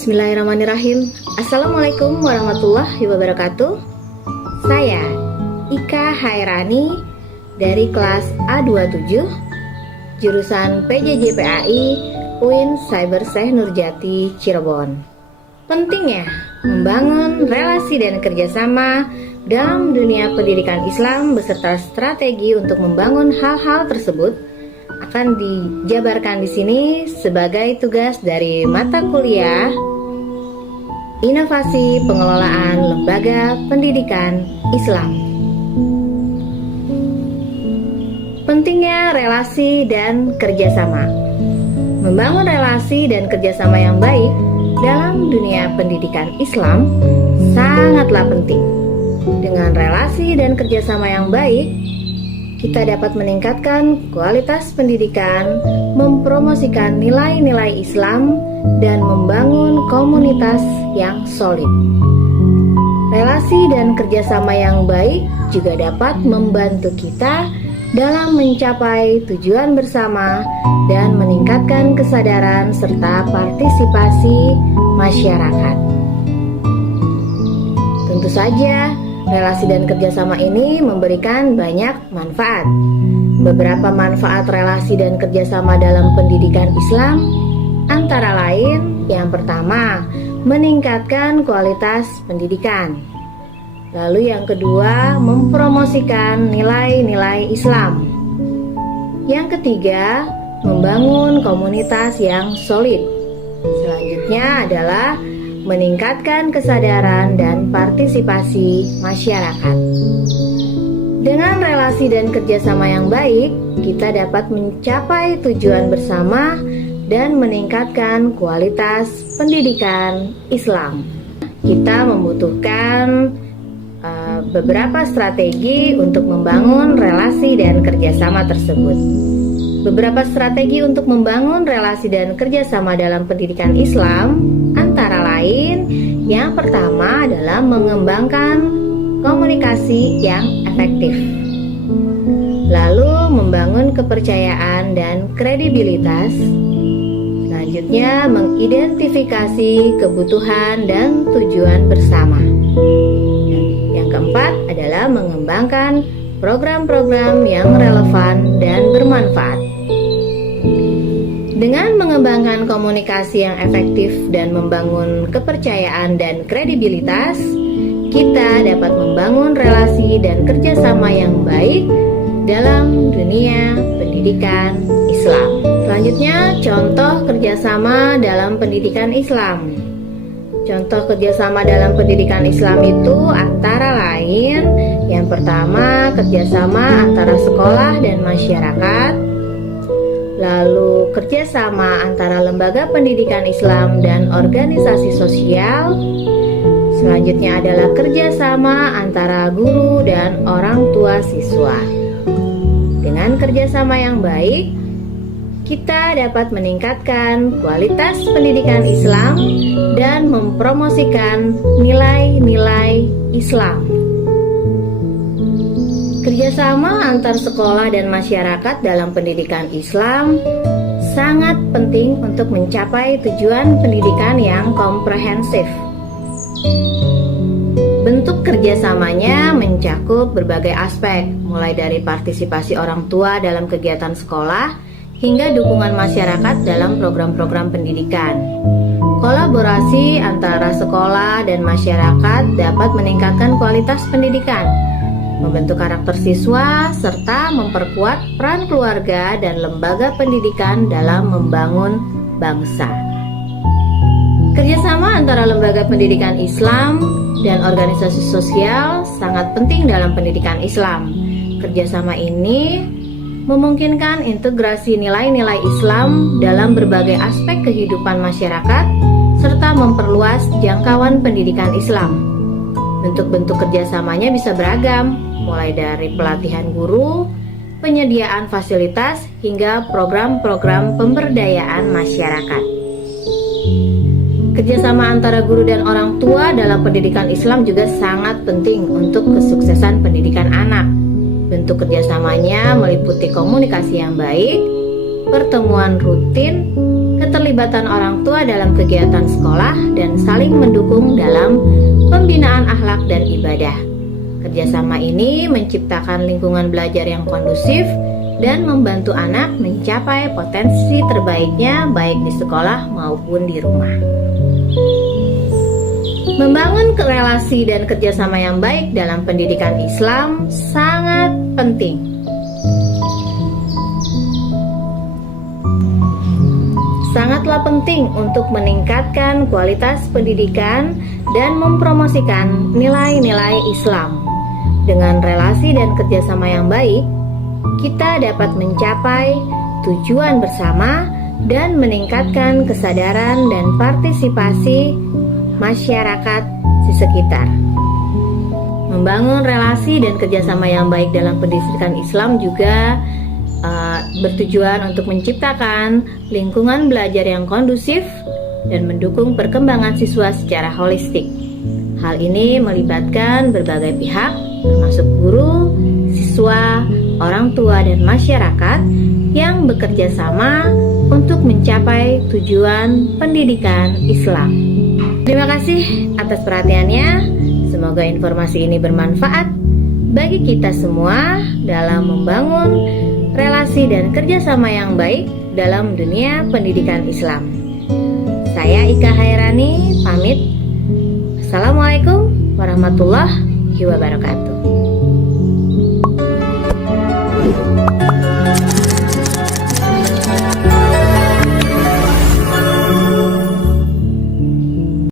Bismillahirrahmanirrahim. Assalamualaikum warahmatullahi wabarakatuh. Saya Ika Hairani dari kelas A27 jurusan PJJ-PAI UIN Cyber Syekh Nurjati Cirebon. Pentingnya membangun relasi dan kerjasama dalam dunia pendidikan Islam beserta strategi untuk membangun hal-hal tersebut akan dijabarkan di sini sebagai tugas dari mata kuliah Inovasi Pengelolaan Lembaga Pendidikan Islam. Pentingnya relasi dan kerjasama. Membangun relasi dan kerjasama yang baik dalam dunia pendidikan Islam sangatlah penting. Dengan relasi dan kerjasama yang baik, kita dapat meningkatkan kualitas pendidikan, mempromosikan nilai-nilai Islam, dan membangun komunitas yang solid. Relasi dan kerjasama yang baik juga dapat membantu kita dalam mencapai tujuan bersama dan meningkatkan kesadaran serta partisipasi masyarakat. Tentu saja, relasi dan kerjasama ini memberikan banyak manfaat. Beberapa manfaat relasi dan kerjasama dalam pendidikan Islam antara lain, yang pertama, meningkatkan kualitas pendidikan. Lalu yang kedua, mempromosikan nilai-nilai Islam. Yang ketiga, membangun komunitas yang solid. Selanjutnya adalah meningkatkan kesadaran dan partisipasi masyarakat. Dengan relasi dan kerjasama yang baik, kita dapat mencapai tujuan bersama dan meningkatkan kualitas pendidikan Islam. Kita membutuhkan beberapa strategi untuk membangun relasi dan kerjasama tersebut. Beberapa strategi untuk membangun relasi dan kerjasama dalam pendidikan Islam antara lain, yang pertama adalah mengembangkan komunikasi yang efektif. Lalu membangun kepercayaan dan kredibilitas. Selanjutnya mengidentifikasi kebutuhan dan tujuan bersama. Yang keempat adalah mengembangkan program-program yang relevan dan bermanfaat. Dengan mengembangkan komunikasi yang efektif dan membangun kepercayaan dan kredibilitas, kita dapat membangun relasi dan kerjasama yang baik dalam dunia pendidikan Islam. Selanjutnya, contoh kerjasama dalam pendidikan Islam. Contoh kerjasama dalam pendidikan Islam itu antara lain, yang pertama, kerjasama antara sekolah dan masyarakat. Lalu kerjasama antara lembaga pendidikan Islam dan organisasi sosial. Selanjutnya adalah kerjasama antara guru dan orang tua siswa. Dengan kerjasama yang baik, kita dapat meningkatkan kualitas pendidikan Islam dan mempromosikan nilai-nilai Islam. Kerjasama antar sekolah dan masyarakat dalam pendidikan Islam sangat penting untuk mencapai tujuan pendidikan yang komprehensif. Bentuk kerjasamanya mencakup berbagai aspek, mulai dari partisipasi orang tua dalam kegiatan sekolah hingga dukungan masyarakat dalam program-program pendidikan. Kolaborasi antara sekolah dan masyarakat dapat meningkatkan kualitas pendidikan, membentuk karakter siswa, serta memperkuat peran keluarga dan lembaga pendidikan dalam membangun bangsa. Kerjasama antara lembaga pendidikan Islam dan organisasi sosial sangat penting dalam pendidikan Islam. Kerjasama ini memungkinkan integrasi nilai-nilai Islam dalam berbagai aspek kehidupan masyarakat, serta memperluas jangkauan pendidikan Islam. Bentuk-bentuk kerjasamanya bisa beragam, mulai dari pelatihan guru, penyediaan fasilitas, hingga program-program pemberdayaan masyarakat. Kerjasama antara guru dan orang tua dalam pendidikan Islam juga sangat penting untuk kesuksesan pendidikan anak. Bentuk kerjasamanya meliputi komunikasi yang baik, pertemuan rutin, keterlibatan keterlibatan orang tua dalam kegiatan sekolah dan saling mendukung dalam pembinaan akhlak dan ibadah. Kerjasama ini menciptakan lingkungan belajar yang kondusif dan membantu anak mencapai potensi terbaiknya baik di sekolah maupun di rumah. Membangun relasi dan kerjasama yang baik dalam pendidikan Islam sangat penting. Sangatlah penting untuk meningkatkan kualitas pendidikan dan mempromosikan nilai-nilai Islam. Dengan relasi dan kerjasama yang baik, kita dapat mencapai tujuan bersama dan meningkatkan kesadaran dan partisipasi masyarakat di sekitar. Membangun relasi dan kerjasama yang baik dalam pendidikan Islam juga bertujuan untuk menciptakan lingkungan belajar yang kondusif dan mendukung perkembangan siswa secara holistik. Hal ini melibatkan berbagai pihak, termasuk guru, siswa, orang tua, dan masyarakat yang bekerja sama untuk mencapai tujuan pendidikan Islam. Terima kasih atas perhatiannya. Semoga informasi ini bermanfaat bagi kita semua dalam membangun relasi dan kerjasama yang baik dalam dunia pendidikan Islam. Saya Ika Hairani pamit. Assalamualaikum warahmatullahi wabarakatuh.